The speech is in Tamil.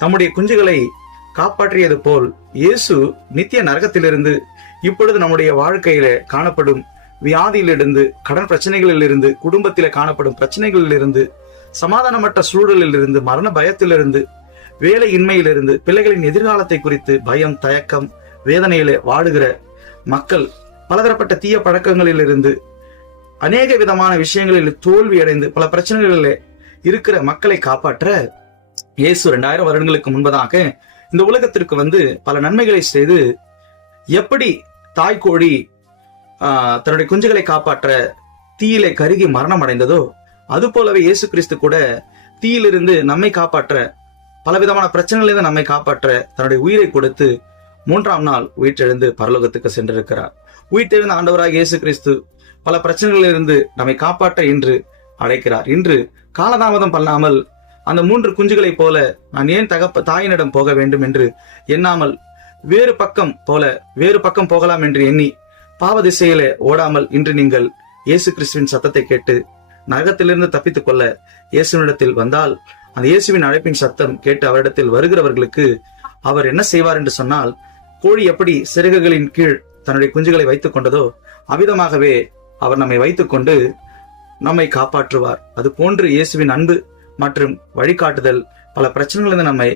தம்முடைய குஞ்சுகளை காப்பாற்றியது போல் இயேசு நித்திய நரகத்திலிருந்து இப்பொழுது நம்முடைய வாழ்க்கையில காணப்படும் வியாதியிலிருந்து, கடன் பிரச்சனைகளிலிருந்து, குடும்பத்தில காணப்படும் பிரச்சனைகளிலிருந்து, சமாதானமற்ற சூழலில் இருந்து, மரண பயத்திலிருந்து, வேலை இன்மையிலிருந்து, பிள்ளைகளின் எதிர்காலத்தை குறித்து பயம், தயக்கம், வேதனையில வாடுகிற மக்கள், பலதரப்பட்ட தீய பழக்கங்களிலிருந்து, அநேக விதமான விஷயங்களில் தோல்வி அடைந்து பல பிரச்சனைகளில் இருக்கிற மக்களை காப்பாற்ற இயேசு 2000 வருடங்களுக்கு முன்பதாக இந்த உலகத்திற்கு வந்து பல நன்மைகளை செய்து, எப்படி தாய்க்கோழி தன்னுடைய குஞ்சுகளை காப்பாற்ற தீயிலே கருகி மரணம் அடைந்ததோ, அது போலவே இயேசு கிறிஸ்து கூட தீயிலிருந்து நம்மை காப்பாற்ற, பலவிதமான பிரச்சனைகளிலிருந்து நம்மை காப்பாற்ற தன்னுடைய உயிரை கொடுத்து 3ஆம் நாள் உயிர்த்தெழுந்து பரலோகத்துக்கு சென்றிருக்கிறார். உயிர்த்தெழுந்த ஆண்டவராக இயேசு கிறிஸ்து பல பிரச்சனைகளிலிருந்து நம்மை காப்பாற்ற இன்று அழைக்கிறார். இன்று காலதாமதம் பண்ணாமல் அந்த 3 குஞ்சுகளைப் போல நான் ஏன் தாயினிடம் போக வேண்டும் என்று எண்ணாமல் வேறு பக்கம் போகலாம் என்று எண்ணி பாவ திசையிலே ஓடாமல் இன்று நீங்கள் இயேசு கிறிஸ்துவின் சத்தத்தை கேட்டு நரகத்திலிருந்து தப்பித்துக் கொள்ள இயேசுவினிடத்தில் வந்தால், அந்த இயேசுவின் அழைப்பின் சத்தம் கேட்டு அவரிடத்தில் வருகிறவர்களுக்கு அவர் என்ன செய்வார் என்று சொன்னால், கோழி எப்படி சிறகுகளின் கீழ் தன்னுடைய குஞ்சுகளை வைத்துக் கொண்டதோ அவ்விதமாகவே அவர் நம்மை வைத்துக் கொண்டு நம்மை காப்பாற்றுவார். அது போன்று இயேசுவின் அன்பு மற்றும் வழிகாட்டுதல் பல பிரச்சனைகளிலிருந்து நம்மை